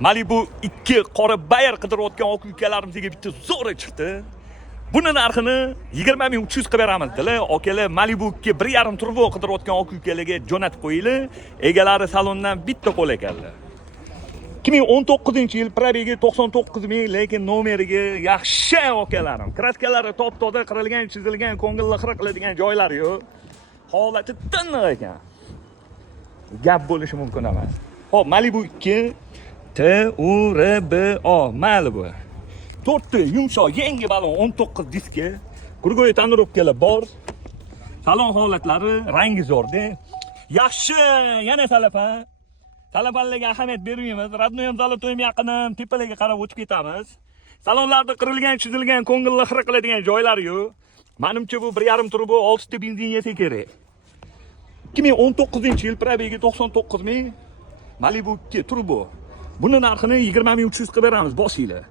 Malibu 2 qora bayar qidirayotgan oq ukalarimizga bitta zo'ra chiqdi. Buni narxini 20.300 qilib beramiz dedilar. Okalar Malibu 2 1.5 turbo qidirayotgan oq ukalarga jo'natib qo'yinglar. Egalari salondan bitta qo'l ekanlar. 2019-yil probegi 99 ming, lekin nomeriga yaxshi okalarim. Kraskalari top-toza qirilgan, chizilgan, ko'ngilli xira qiladigan joylari yo'q. Holati tiniq ekan. Gap bo'lishi mumkin emas. Xo'p, Malibu 2 TURBO Malibu. 4 yumshoq yangi balon 19 diski, krugoy tonirovkalar bor. Salon holatlari rangi zo'rda. Yaxshi, yana talafa. Talabalarga ahamiyat bermaymiz. Radnoyam Zolotoyim yaqinam, tepalarga qarab o'tib ketamiz. Salonlarda qirilgan, chizilgan, ko'ngilli xira qiladigan joylari yo'q. Menimcha bu 1.5 turbo 6 ta benzin yesa kerak. 2019-yil probegi 99 ming, Malibu 2 turbo. Buni narxini 20.300 qilib beramiz, bosinglar.